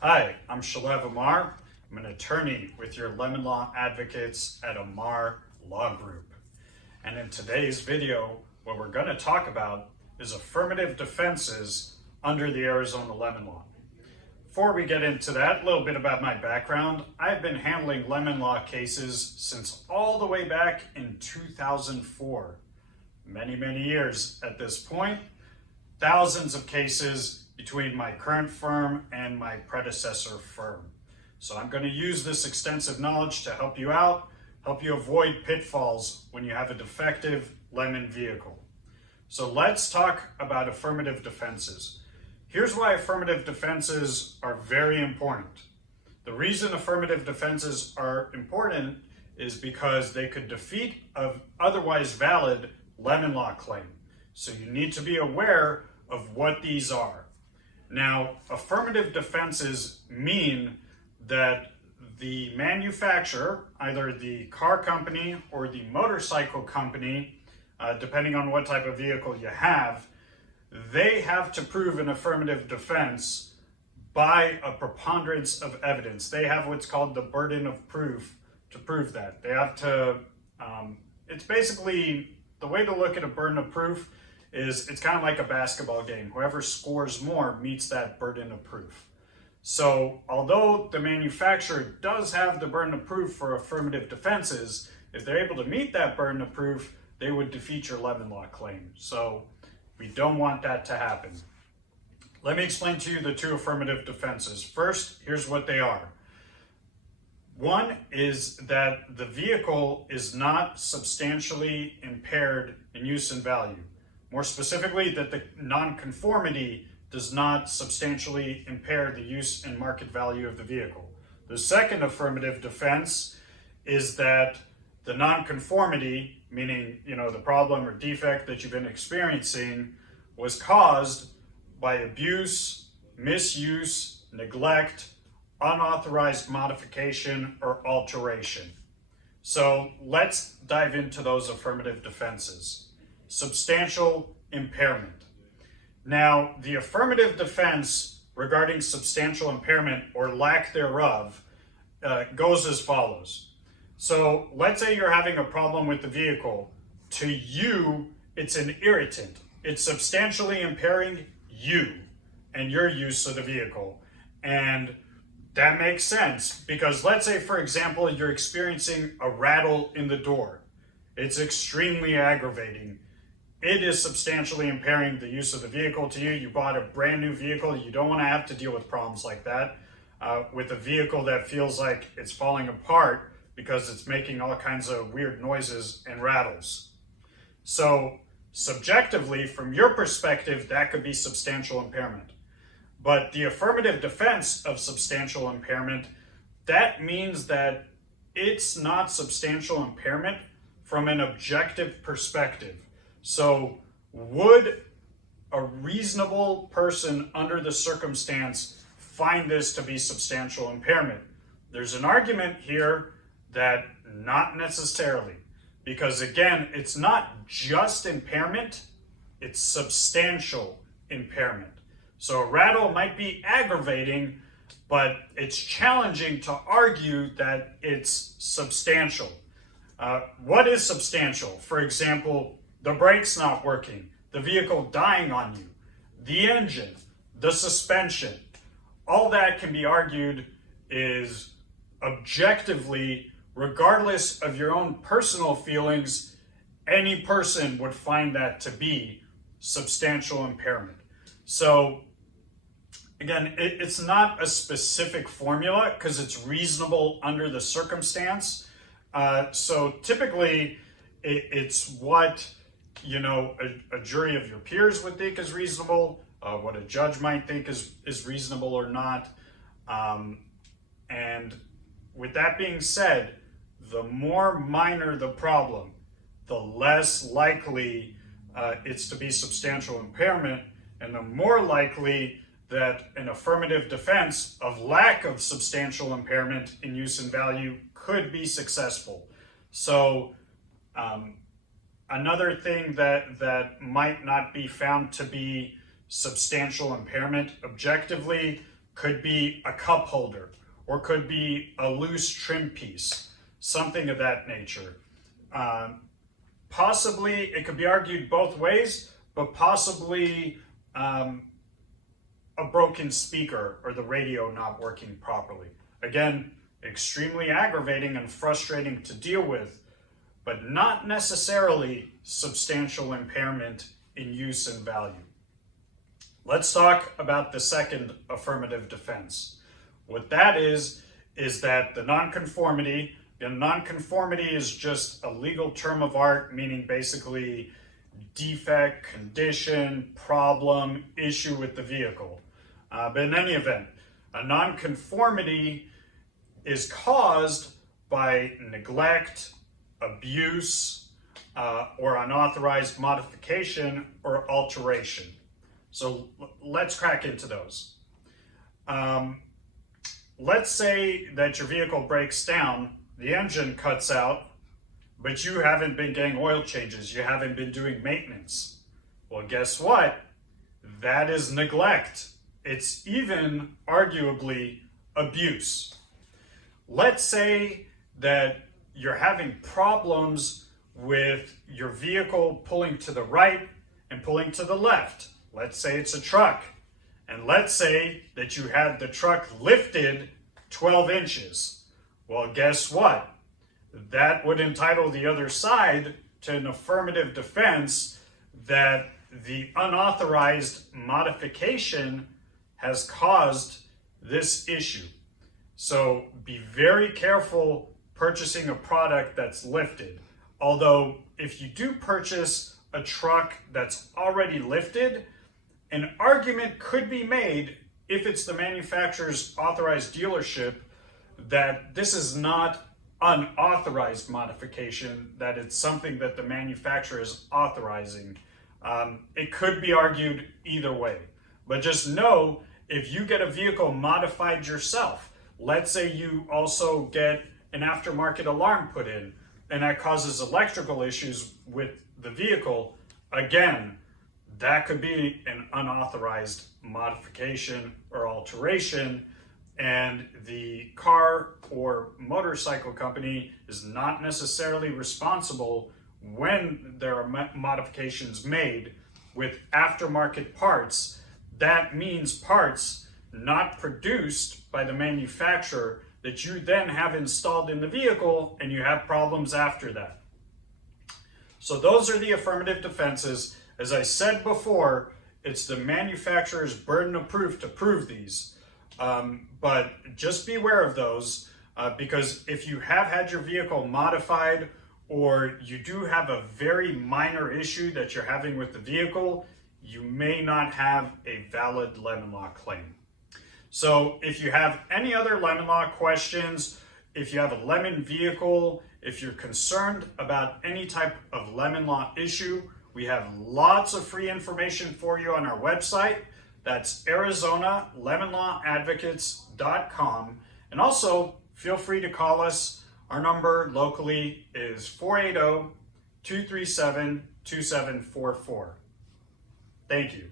Hi, I'm Shalev Amar. I'm an attorney with your Lemon Law Advocates at Amar Law Group. And in today's video, what we're going to talk about is affirmative defenses under the Arizona Lemon Law. Before we get into that, a little bit about my background. I've been handling lemon law cases since all the way back in 2004. Many years at this point. Thousands of cases between my current firm and my predecessor firm. So I'm going to use this extensive knowledge to help you out, help you avoid pitfalls when you have a defective lemon vehicle. So let's talk about affirmative defenses. Here's why affirmative defenses are very important. The reason affirmative defenses are important is because they could defeat an otherwise valid lemon law claim. So you need to be aware of what these are. Now, affirmative defenses mean that the manufacturer, either the car company or the motorcycle company, depending on what type of vehicle you have, they have to prove an affirmative defense by a preponderance of evidence. They have what's called the burden of proof to prove that. They have to, it's basically, the way to look at a burden of proof is it's kind of like a basketball game. Whoever scores more meets that burden of proof. So although the manufacturer does have the burden of proof for affirmative defenses, if they're able to meet that burden of proof, they would defeat your lemon law claim. So we don't want that to happen. Let me explain to you the two affirmative defenses. First, here's what they are. One is that the vehicle is not substantially impaired in use and value. More specifically, that the nonconformity does not substantially impair the use and market value of the vehicle. The second affirmative defense is that the nonconformity, meaning the problem or defect that you've been experiencing, was caused by abuse, misuse, neglect, unauthorized modification, or alteration. So let's dive into those affirmative defenses. Substantial impairment. Now, the affirmative defense regarding substantial impairment or lack thereof goes as follows. So let's say you're having a problem with the vehicle. To you, it's an irritant. It's substantially impairing you and your use of the vehicle. And that makes sense because let's say, for example, you're experiencing a rattle in the door. It's extremely aggravating. It is substantially impairing the use of the vehicle to you. You bought a brand new vehicle. You don't want to have to deal with problems like that with a vehicle that feels like it's falling apart because it's making all kinds of weird noises and rattles. So subjectively, from your perspective, that could be substantial impairment. But the affirmative defense of substantial impairment, that means that it's not substantial impairment from an objective perspective. So would a reasonable person under the circumstance find this to be substantial impairment? There's an argument here that not necessarily, because again, it's not just impairment, it's substantial impairment. So a rattle might be aggravating, but it's challenging to argue that it's substantial. What is substantial? For example, the brakes not working, the vehicle dying on you, the engine, the suspension. All that can be argued is objectively, regardless of your own personal feelings, any person would find that to be substantial impairment. So again, it's not a specific formula because it's reasonable under the circumstance. So typically it's what a jury of your peers would think is reasonable, what a judge might think is reasonable or not. And with that being said, the more minor the problem, the less likely it's to be substantial impairment, and the more likely that an affirmative defense of lack of substantial impairment in use and value could be successful. So another thing that might not be found to be substantial impairment objectively could be a cup holder, or could be a loose trim piece, something of that nature. Possibly, it could be argued both ways, but possibly a broken speaker or the radio not working properly. Again, extremely aggravating and frustrating to deal with, but not necessarily substantial impairment in use and value. Let's talk about the second affirmative defense. What that is that the nonconformity is just a legal term of art, meaning basically defect, condition, problem, issue with the vehicle. But in any event, a nonconformity is caused by neglect, abuse, or unauthorized modification or alteration. So let's crack into those. Let's say that your vehicle breaks down, the engine cuts out, but you haven't been getting oil changes, you haven't been doing maintenance. Well, guess what? That is neglect. It's even arguably abuse. Let's say that you're having problems with your vehicle pulling to the right and pulling to the left. Let's say it's a truck. And let's say that you had the truck lifted 12 inches. Well, guess what? That would entitle the other side to an affirmative defense that the unauthorized modification has caused this issue. So be very careful purchasing a product that's lifted. Although if you do purchase a truck that's already lifted, an argument could be made, if it's the manufacturer's authorized dealership, that this is not unauthorized modification, that it's something that the manufacturer is authorizing. It could be argued either way. But just know, if you get a vehicle modified yourself, let's say you also get an aftermarket alarm put in, and that causes electrical issues with the vehicle, again, that could be an unauthorized modification or alteration, and the car or motorcycle company is not necessarily responsible when there are modifications made with aftermarket parts. That means parts not produced by the manufacturer that you then have installed in the vehicle, and you have problems after that. So those are the affirmative defenses. As I said before, it's the manufacturer's burden of proof to prove these. But just be aware of those, because if you have had your vehicle modified, or you do have a very minor issue that you're having with the vehicle, you may not have a valid lemon law claim. So if you have any other lemon law questions, if you have a lemon vehicle, if you're concerned about any type of lemon law issue, we have lots of free information for you on our website. That's ArizonaLemonLawAdvocates.com. And also, feel free to call us. Our number locally is 480-237-2744. Thank you.